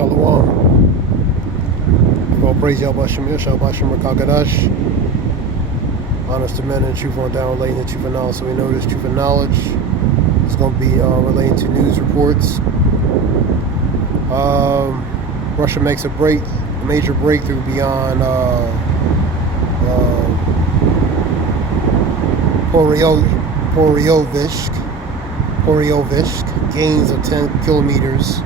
Shalom. All praise Yahweh Shemir, Shabbat Shemir Kakadash. Honest to men and truth on down relating to truth and knowledge. So we know this truth and knowledge. It's going to be relating to news reports. Russia makes a major breakthrough beyond Poriovsk, gains of 10 kilometers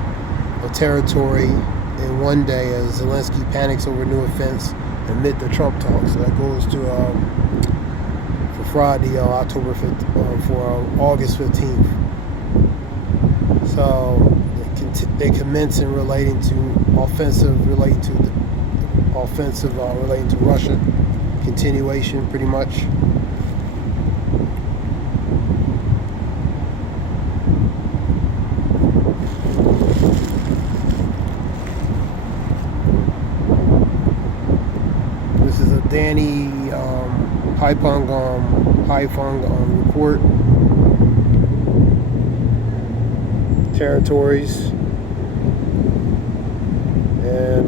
of territory in one day as Zelensky panics over new offense amid the Trump talks. So that goes to for Friday, October 5th, for August 15th. So they commence in relating to relating to Russia, continuation pretty much. This is a Danny Haifeng report. Territories and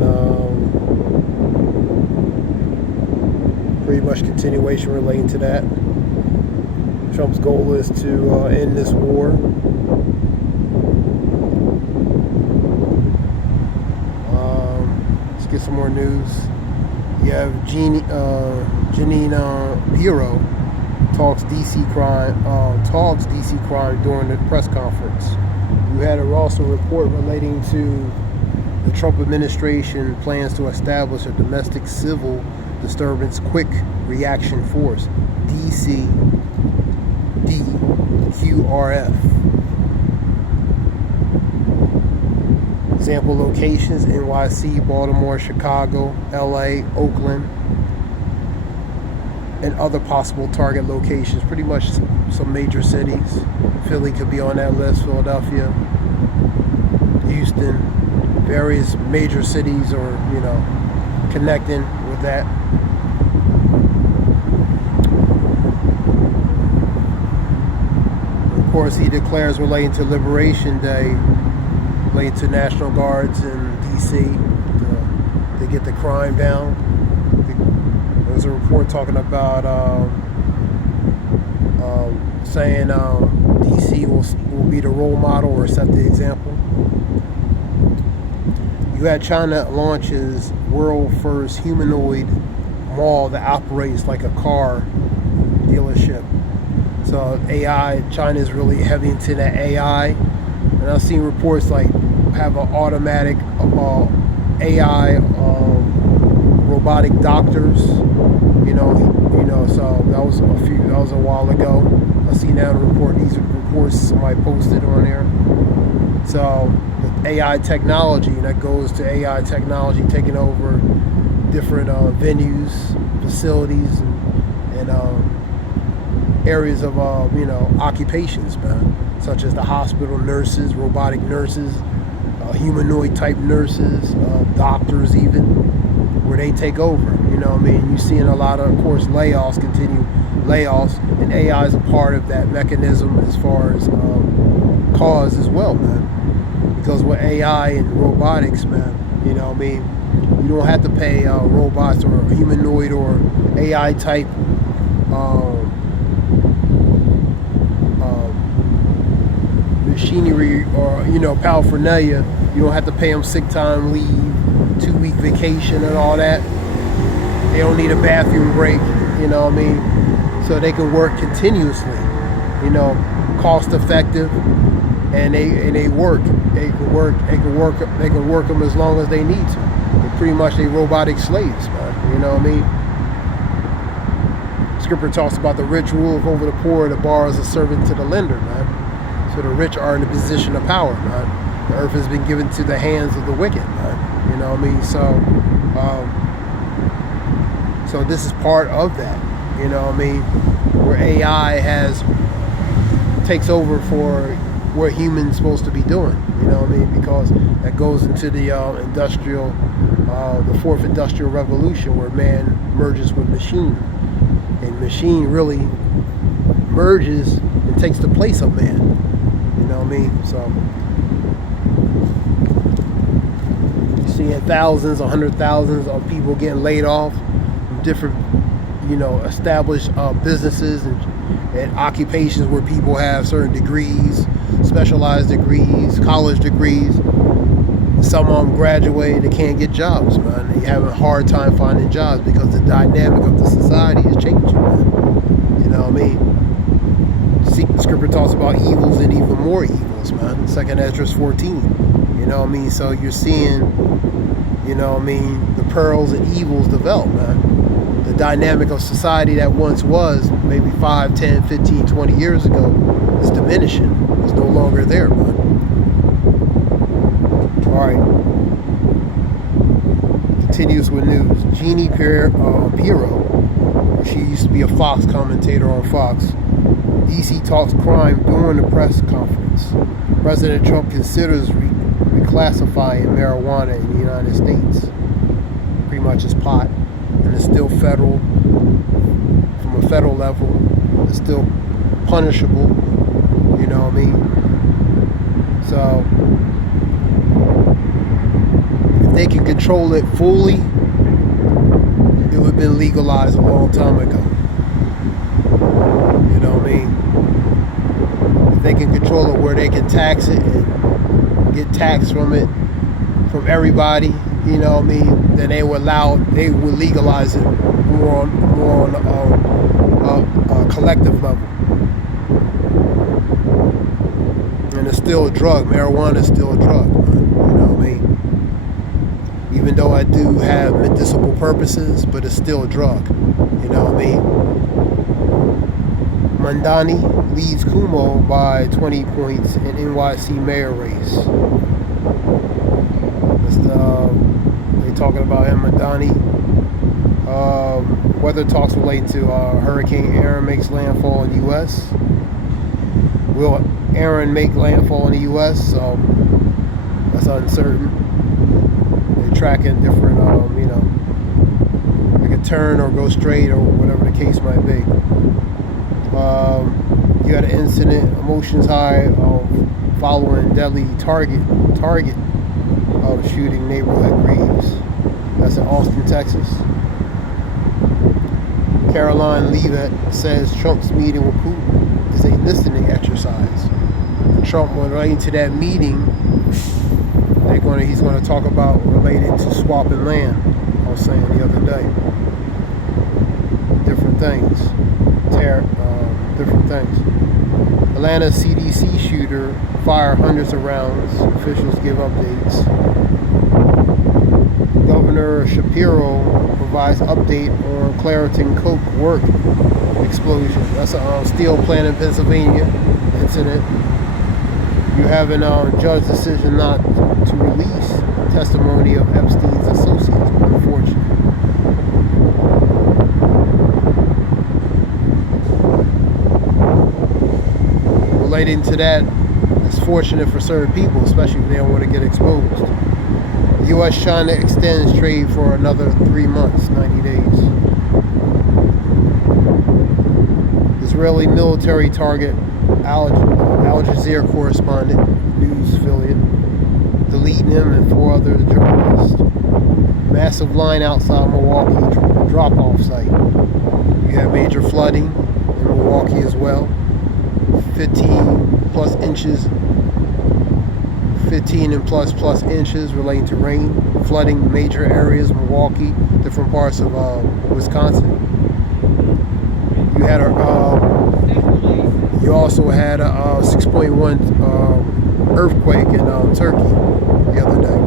pretty much continuation relating to that. Trump's goal is to end this war. Let's get some more news. You have Janine Pirro talks DC crime during the press conference. You had also a report relating to the Trump administration plans to establish a domestic civil disturbance quick reaction force, DQRF. Example locations: NYC, Baltimore, Chicago, LA, Oakland, and other possible target locations. Pretty much some major cities. Philly could be on that list, Philadelphia, Houston, various major cities, or connecting with that. Of course, he declares relating to Liberation Day, relating to National Guards in DC to get the crime down. There's a report talking about saying DC will be the role model or set the example. You had China launches world first humanoid mall that operates like a car dealership. So AI, China is really heavy into that AI. And I've seen reports like have an automatic AI robotic doctors. So that was a while ago. I seen that report. These reports somebody posted on there. So the AI technology, and that goes to AI technology taking over different venues, facilities, and areas of occupations, man, such as the hospital nurses, robotic nurses, humanoid type nurses, doctors even, where they take over. You're seeing a lot of course, layoffs, and AI is a part of that mechanism as far as cause as well, man. Because with AI and robotics, man, you don't have to pay robots or humanoid or AI type machinery or paraphernalia. You don't have to pay them sick time leave, 2-week vacation and all that. They don't need a bathroom break, so they can work continuously, cost effective, and they work. They can work them as long as they need to. They're pretty much robotic slaves, man. Scripture talks about the rich rule over the poor, the borrower is a servant to the lender, man. So the rich are in a position of power, man. The earth has been given to the hands of the wicked, man. So this is part of that, where AI takes over for what humans supposed to be doing, because that goes into the the fourth industrial revolution, where man merges with machine, and machine really merges and takes the place of man. So seeing thousands, 100,000s of people getting laid off from different, established businesses and occupations where people have certain degrees, specialized degrees, college degrees. Some of them graduate, they can't get jobs, man. They're having a hard time finding jobs because the dynamic of the society is changing, man. You know what I mean? The scripture talks about evils and even more evils, man. 2nd Esdras 14. You know what I mean? So you're seeing, the pearls and evils develop, man. The dynamic of society that once was maybe 5, 10, 15, 20 years ago is diminishing. It's no longer there, man. All right. Continues with news. Jeannie Pirro, she used to be a Fox commentator on Fox. DC talks crime during the press conference. President Trump considers reclassifying marijuana in the United States. Pretty much as pot. And it's still federal. From a federal level, it's still punishable. You know what I mean? So, if they can control it fully, it would have been legalized a long time ago. You know what I mean? If they can control it where they can tax it and get tax from it, from everybody, you know what I mean, then they would legalize it more on a collective level. And it's still a drug. Marijuana is still a drug, man. You know what I mean? Even though I do have medicinal purposes, but it's still a drug. You know what I mean? Mandani leads Cuomo by 20 points in NYC mayor race. They're talking about him, Mandani. Weather talks relating to Hurricane Aaron makes landfall in the U.S. Will Aaron make landfall in the U.S.? So that's uncertain. They're tracking different, it could turn or go straight or whatever the case might be. You had an incident, emotions high, following deadly target shooting neighborhood grieves. That's in Austin, Texas. Caroline Leavitt says Trump's meeting with Putin is a listening exercise. Trump went right into that meeting. He's going to talk about related to swapping land. I was saying the other day. Different things. Different things. Atlanta CDC shooter fired hundreds of rounds. Officials give updates. Governor Shapiro provides update on Claritin Coke work explosion. That's a steel plant in Pennsylvania incident. You have a judge decision not to release testimony of Epstein's associates, unfortunately. Relating to that, it's fortunate for certain people, especially if they don't want to get exposed. The U.S.-China extends trade for another 3 months, 90 days. Israeli military target Al Jazeera correspondent, news affiliate, deleting him and 4 other journalists. Massive line outside Milwaukee drop-off site. You have major flooding in Milwaukee as well. 15 and plus inches relating to rain, flooding major areas, Milwaukee, different parts of Wisconsin. You also had a 6.1 earthquake in Turkey the other day.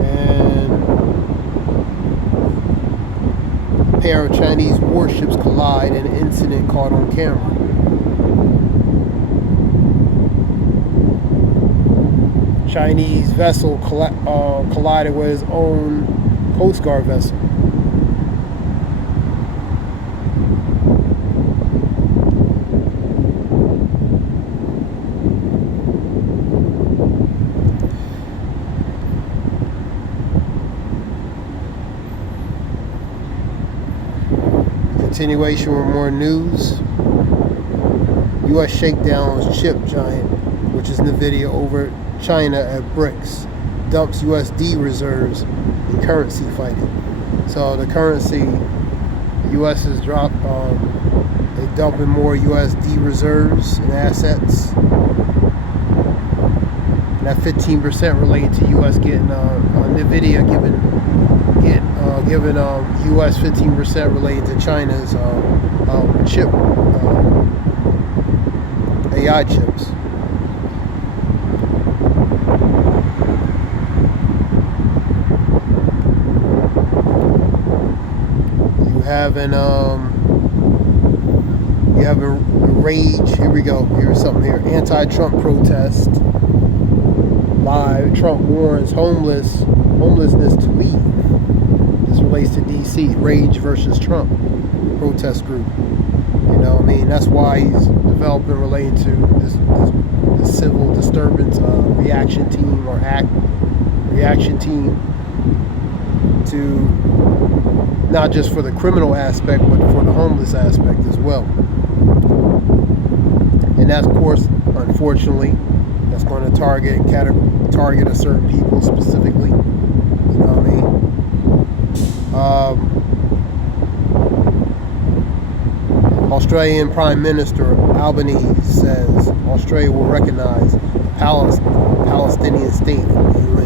And a pair of Chinese warships collide in an incident caught on camera. Chinese vessel collided with his own Coast Guard vessel. Continuation with more news. U.S. shakedowns chip giant which is NVIDIA, over China at BRICS, dumps USD reserves in currency fighting. So the currency, the U.S. has dropped, they're dumping more USD reserves and assets. And that 15% related to U.S. getting, NVIDIA giving U.S. 15% related to China's chip, AI chips. You have a rage. Here we go. Here's something here. Anti-Trump protest. Live. Trump warns homelessness to leave. This relates to D.C. Rage versus Trump protest group. You know what I mean? That's why he's developing relating to this civil disturbance reaction team or reaction team to not just for the criminal aspect, but for the homeless aspect as well. And that's, of course, unfortunately, that's going to target a certain people specifically. You know what I mean? Australian Prime Minister Albanese says Australia will recognize the Palestinian state in the UN.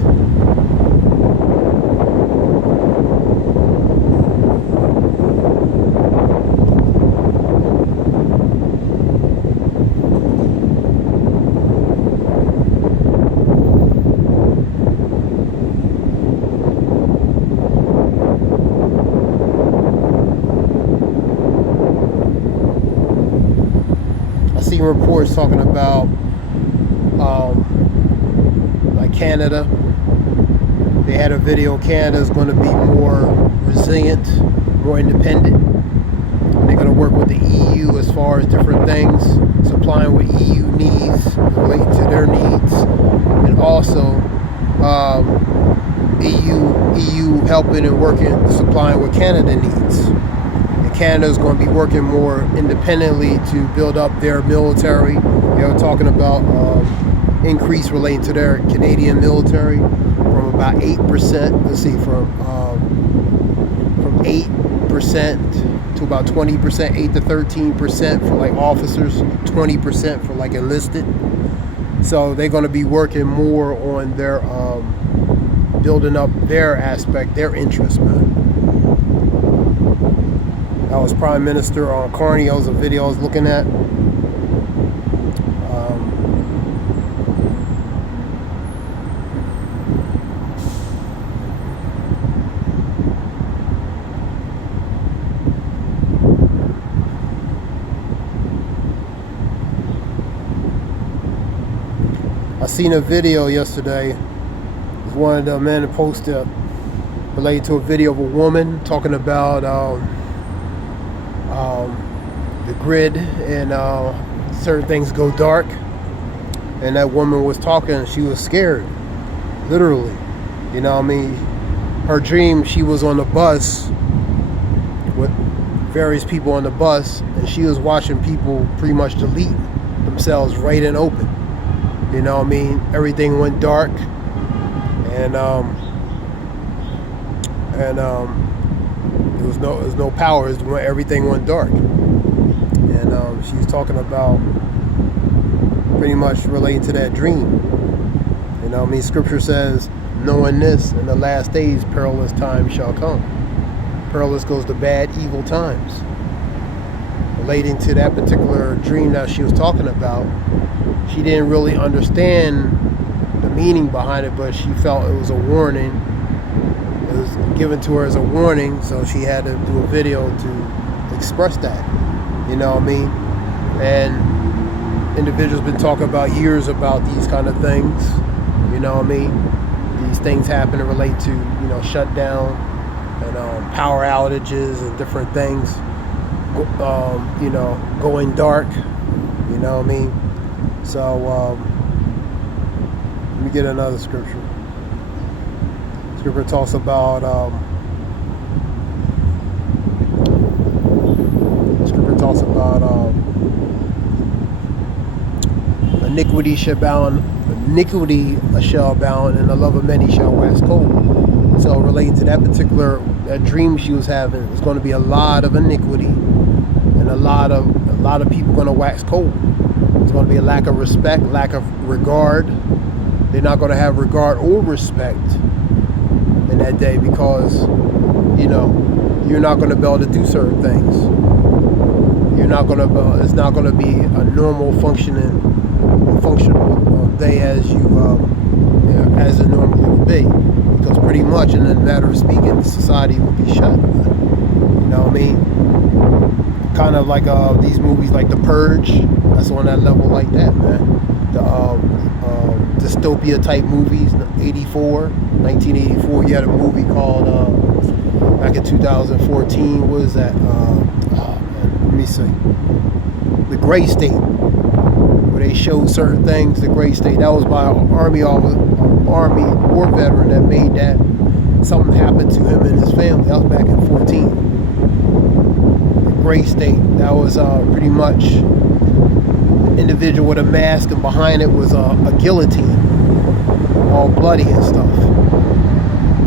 Reports talking about like Canada. They had a video. Canada's going to be more resilient, more independent. And they're going to work with the EU as far as different things, supplying what EU needs, relating to their needs, and also EU helping and working, supplying what Canada needs. Canada's going to be working more independently to build up their military. They were talking about increase relating to their Canadian military from about 8%. Let's see, from 8% to about 20%, 8 to 13% for like officers, 20% for like enlisted. So they're going to be working more on their building up their aspect, their interest, man. That was Prime Minister Carney. That was a video I was looking at. I seen a video yesterday. It was one of the men that posted related to a video of a woman talking about the grid and certain things go dark, and that woman was talking. She was scared, literally. You know what I mean? Her dream, she was on the bus with various people on the bus, and she was watching people pretty much delete themselves right and open. You know what I mean? Everything went dark, and there was no power. Everything went dark. And she was talking about pretty much relating to that dream. You know what I mean? Scripture says, knowing this, in the last days perilous times shall come. Perilous goes to bad, evil times. Relating to that particular dream that she was talking about, she didn't really understand the meaning behind it, but she felt it was a warning. It was given to her as a warning, so she had to do a video to express that. You know what I mean? And individuals been talking about years about these kind of things. You know what I mean? These things happen and relate to, you know, shutdown and power outages and different things. You know, going dark. You know what I mean? So let me get another scripture. Scripture talks about iniquity shall abound, and the love of many shall wax cold. So relating to that particular dream she was having, it's going to be a lot of iniquity, and a lot of people going to wax cold. There's going to be a lack of respect, lack of regard. They're not going to have regard or respect in that day, because you're not going to be able to do certain things. You're not going to. It's not going to be a normal functional day as as it normally would be, because pretty much, in a matter of speaking, the society will be shut. You know what I mean? Kind of like these movies like The Purge. That's on that level like that, man. The dystopia type movies. 1984. You had a movie called back in 2014. What is that? Let me see. The Gray State, where they showed certain things. The Gray State. That was by an Army war veteran that made that. Something happened to him and his family. That was back in 14. The Gray State. That was pretty much an individual with a mask, and behind it was a guillotine, all bloody and stuff.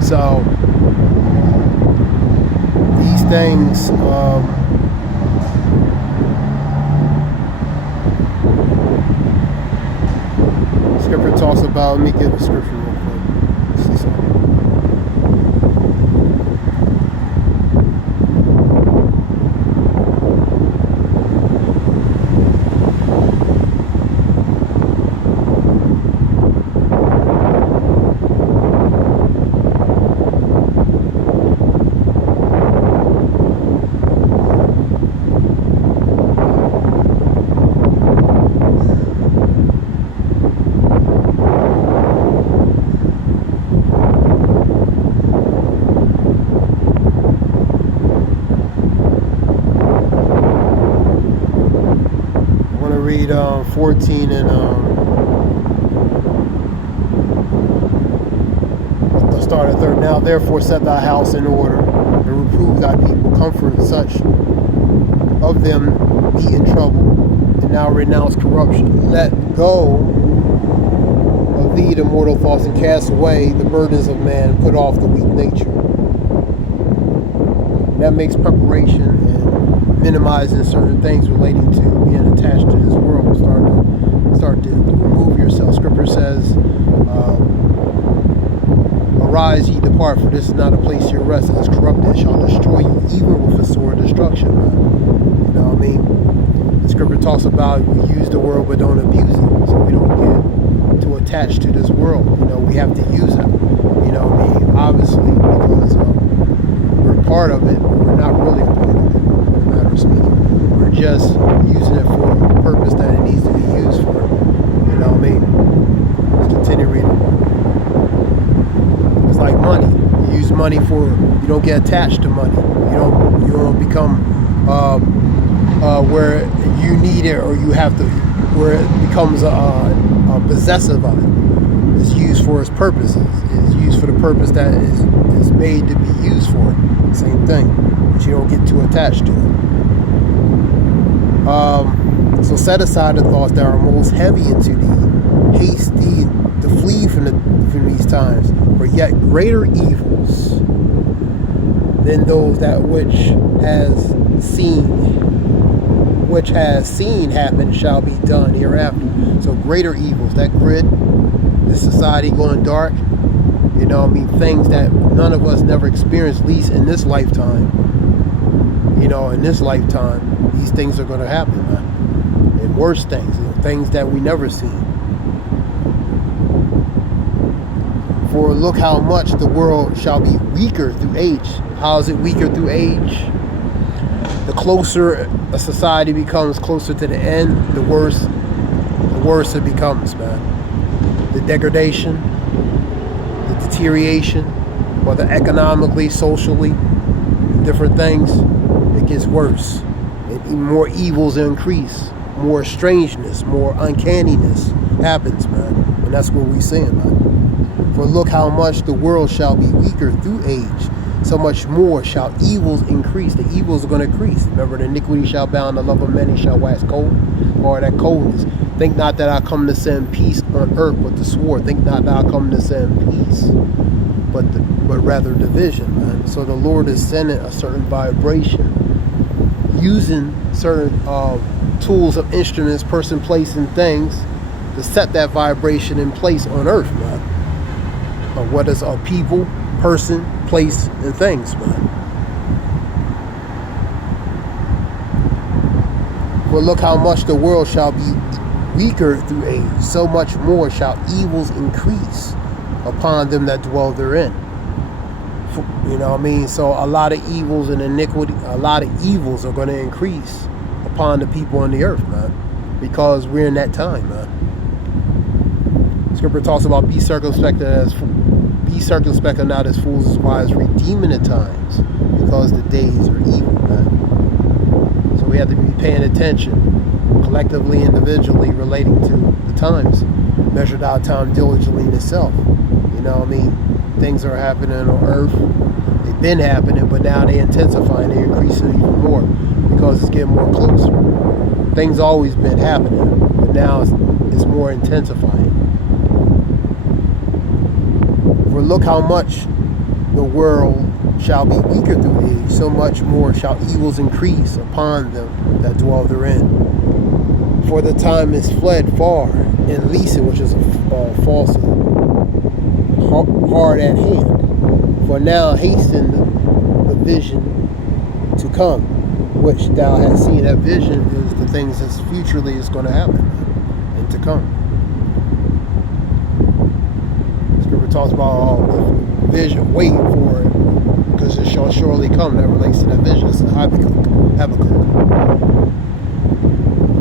So these things. Scripture talks about. Let me get the scripture real quick. Let's see something. Read 14 and I'll start at 3. Now therefore set thy house in order, and reprove thy people, comfort such of them be in trouble, and now renounce corruption. Let go of thee the mortal thoughts, and cast away the burdens of man, put off the weak nature. That makes preparation and minimizing certain things relating to being attached to this world. Start to remove yourself. Scripture says, arise ye, depart, for this is not a place to your rest. It is corrupted, it shall destroy you even with a sword of destruction. You know what I mean? The scripture talks about we use the world but don't abuse it, so we don't get too attached to this world. We have to use it. Obviously, because we're part of it, but we're not really a part of it, in a matter of speaking. We're just using it for the purpose that it needs to be used for. You know what I mean? Let's continue reading. It's like money. You use money for, you don't get attached to money. You don't become where you need it, or you have to, where it becomes a possessive of it. It's used for its purposes. It's used for the purpose that is made to be used for. Same thing. But you don't get too attached to it. So set aside the thoughts that are most heavy into thee. Haste thee to flee from these times. For yet greater evils than those that which has seen happen shall be done hereafter. So greater evils, that grid, the society going dark, things that none of us never experienced, at least in this lifetime. In this lifetime, these things are going to happen, man. And worse things, things that we never seen. For look how much the world shall be weaker through age. How is it weaker through age? The closer a society becomes closer to the end, the worse it becomes, man. The degradation, the deterioration, whether economically, socially, different things, it gets worse. And more evils increase, more strangeness, more uncanniness happens, man. And that's what we're seeing, man. For look how much the world shall be weaker through age, so much more shall evils increase. The evils are going to increase. Remember, the iniquity shall abound, the love of many shall wax cold. Or that coldness. Think not that I come to send peace on earth, but the sword. Think not that I come to send peace, but rather division, man. So the Lord is sending a certain vibration, using certain tools of instruments, person, place, and things to set that vibration in place on earth, man. What is a people, person, place, and things, man. For look how much the world shall be weaker through age, so much more shall evils increase upon them that dwell therein. You know what I mean? So a lot of evils and iniquity, a lot of evils are going to increase upon the people on the earth, man, because we're in that time, man. Scripture talks about be circumspect and not as fools as wise, redeeming the times, because the days are evil, man. So we have to be paying attention, collectively, individually, relating to the times. Measured out time diligently in itself. You know what I mean? Things are happening on earth. They've been happening, but now they intensify and they increase it even more because it's getting more closer. Things always been happening, but now it's more intensifying. For look how much the world shall be weaker through age, so much more shall evils increase upon them that dwell therein. For the time is fled far, and leasing, which is a falsehood, hard at hand. For now hasten the vision to come, which thou hast seen. That vision is the things that futurely is going to happen and to come. Scripture talks about the vision, wait for it, because it shall surely come. That relates to that vision. It's a Habakkuk.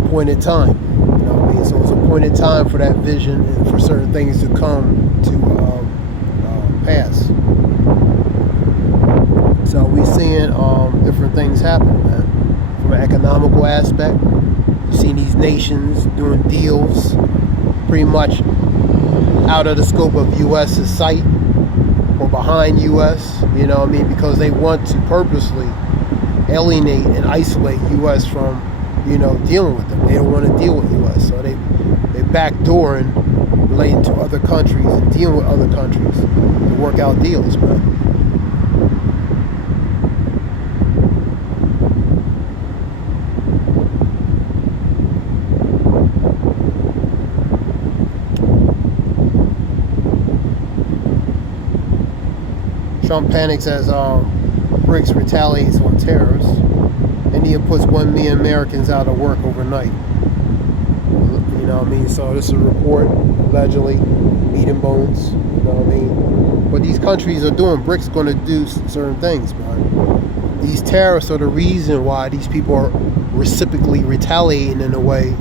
Appointed time. You know what I mean? So it's appointed time for that vision and for certain things to come to pass. So we're seeing different things happen, man. From an economical aspect, you're seeing these nations doing deals pretty much out of the scope of U.S.'s sight or behind U.S., you know what I mean? Because they want to purposely alienate and isolate U.S. from, you know, dealing with them. They don't want to deal with U.S., so they backdooring relating to other countries and dealing with other countries to work out deals, man. Trump panics as BRICS retaliates on terrorists. India puts 1 million Americans out of work overnight. You know what I mean? So this is a report, allegedly, meat and bones. You know what I mean? What these countries are doing, BRICS going to do certain things, man. These terrorists are the reason why these people are reciprocally retaliating in a way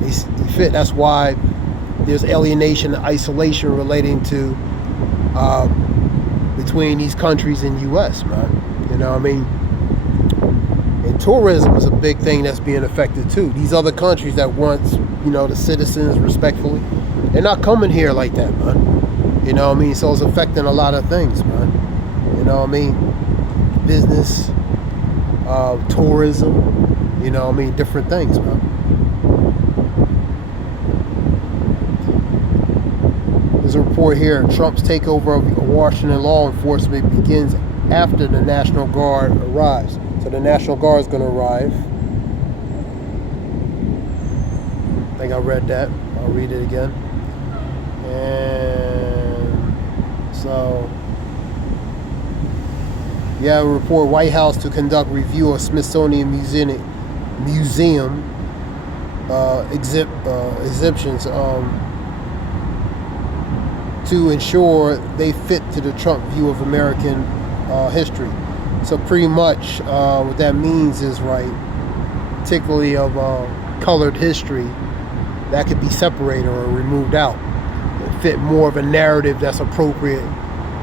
they fit. That's why there's alienation and isolation relating to between these countries and U.S., man. You know what I mean? And tourism is a big thing that's being affected too. These other countries that want, you know, the citizens respectfully, they're not coming here like that, man. You know what I mean? So it's affecting a lot of things, man. You know what I mean? Business, tourism, you know what I mean? Different things, man. There's a report here. Trump's takeover of Washington law enforcement begins after the National Guard arrives. So the National Guard is going to arrive. I think I read that. I'll read it again. And so, yeah, a report White House to conduct review of Smithsonian Museum exemptions to ensure they fit to the Trump view of American history. So pretty much what that means is, right, particularly of colored history, that could be separated or removed out and fit more of a narrative that's appropriate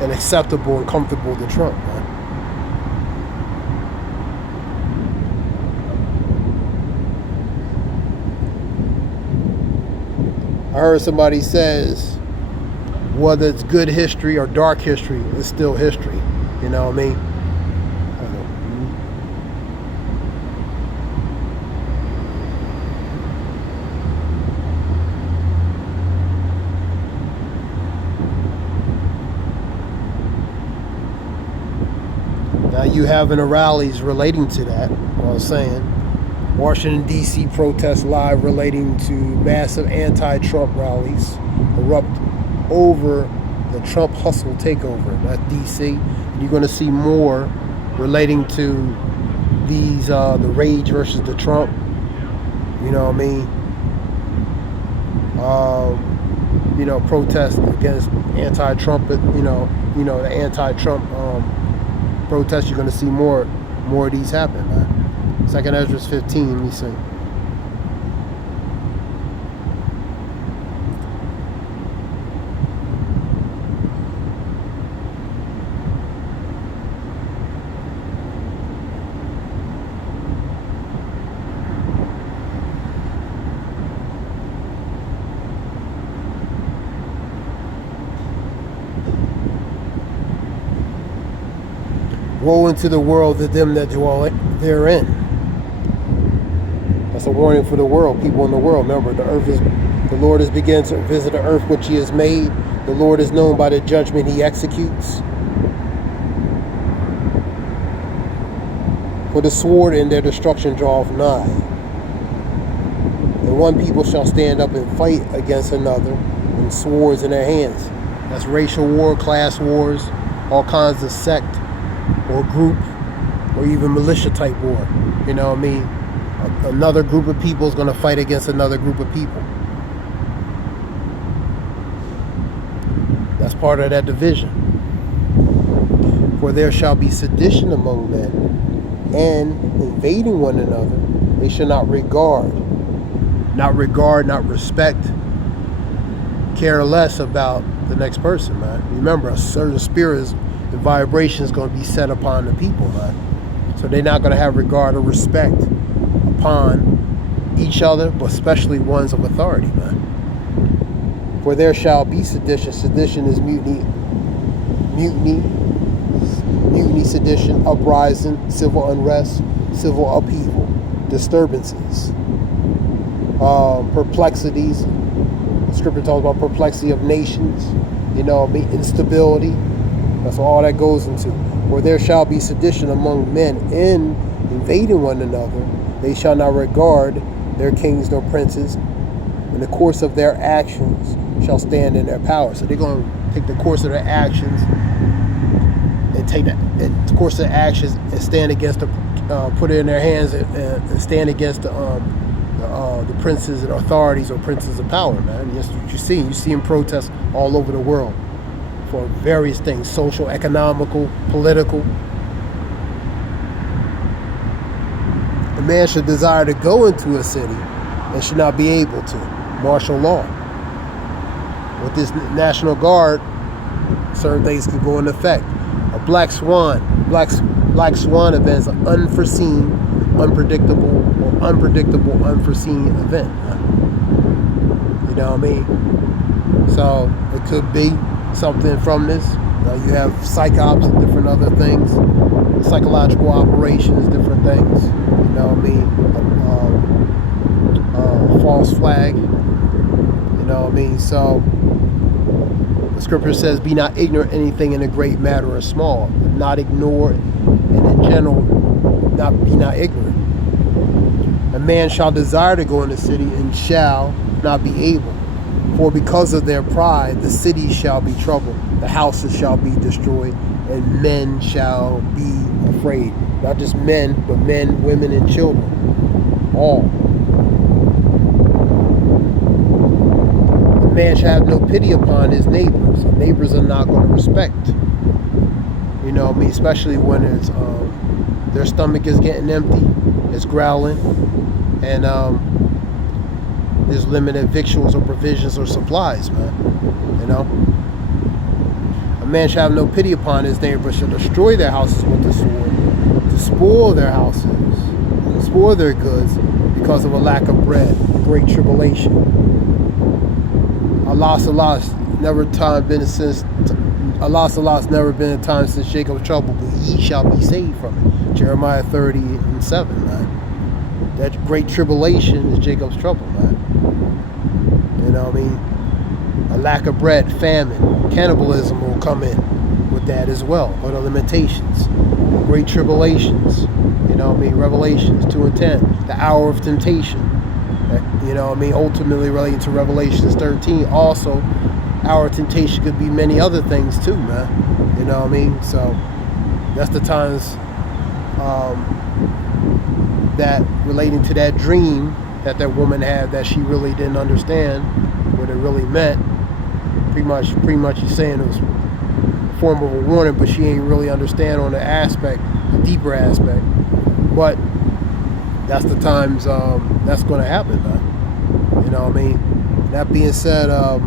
and acceptable and comfortable to Trump, man. I heard somebody says, whether it's good history or dark history, it's still history. You know what I mean? you having the rallies relating to that. What I was saying, Washington, D.C. protests live relating to massive anti-Trump rallies erupt over the Trump hustle takeover. That's D.C. And you're going to see more relating to these, the rage versus the Trump. You know what I mean? Protest against anti-Trump. The anti-Trump protests. You're going to see more of these happen, man. 2nd Ezra 15. Let me see. Woe unto the world to them that dwell therein. That's a warning for the world, people in the world. Remember, the Lord has begun to visit the earth which he has made. The Lord is known by the judgment he executes. For the sword and their destruction draweth nigh. And one people shall stand up and fight against another, and swords in their hands. That's racial war, class wars, all kinds of sect or group or even militia type war. You know what I mean? Another group of people is going to fight against another group of people. That's part of that division. For there shall be sedition among men, and invading one another. They shall not regard, not respect, care less about the next person, man. Remember, a certain spirit and vibration is going to be set upon the people, man. So they're not going to have regard or respect upon each other, but especially ones of authority, man. For there shall be sedition. Sedition is mutiny, sedition, uprising, civil unrest, civil upheaval, disturbances, perplexities. The scripture talks about perplexity of nations, instability. That's all that goes into. For there shall be sedition among men, in invading one another. They shall not regard their kings nor princes. In the course of their actions shall stand in their power. So they're going to take the course of their actions and take the course of actions and stand against put it in their hands and stand against the princes and authorities or princes of power, man. Yes, you see in protests all over the world for various things, social, economical, political. A man should desire to go into a city and should not be able to. Martial law. With this National Guard, certain things could go into effect. A black swan event is an unforeseen, unpredictable, unforeseen event. You know what I mean? So it could be something from this. You have psychops and different other things, psychological operations, different things. You know what I mean? False flag. You know what I mean? So the scripture says, "Be not ignorant anything in a great matter or small." Not ignore, and in general, be not ignorant. A man shall desire to go in the city and shall not be able. For because of their pride, the cities shall be troubled, the houses shall be destroyed, and men shall be afraid. Not just men, but men, women, and children. All. A man shall have no pity upon his neighbors. Neighbors are not going to respect. You know what I mean? Especially when it's their stomach is getting empty, it's growling, and there's limited victuals or provisions or supplies, man. You know? A man shall have no pity upon his neighbor, but shall destroy their houses with the sword, to spoil their houses, spoil their goods, because of a lack of bread, great tribulation. Allah's never been a time since Jacob's trouble, but ye shall be saved from it. Jeremiah 30:7, man. That great tribulation is Jacob's trouble, man. You know what I mean? A lack of bread, famine, cannibalism will come in with that as well. What are limitations? great tribulations, you know what I mean, Revelations 2 and 10, the hour of temptation, you know what I mean, ultimately relating to Revelations 13. Also, hour of temptation could be many other things too, man, you know what I mean. So that's the times that relating to that dream that woman had that she really didn't understand what it really meant. Pretty much he's saying it was a form of a warning, but she ain't really understand on the deeper aspect. But that's the times that's going to happen, man. You know what I mean? That being said, I'm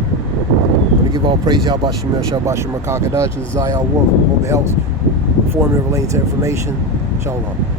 going to give all praise Yahweh Shemir, Shabbat Shemir, Kakadash, and Zayah Wolf, Mobile Health, formula relating to information. Shalom.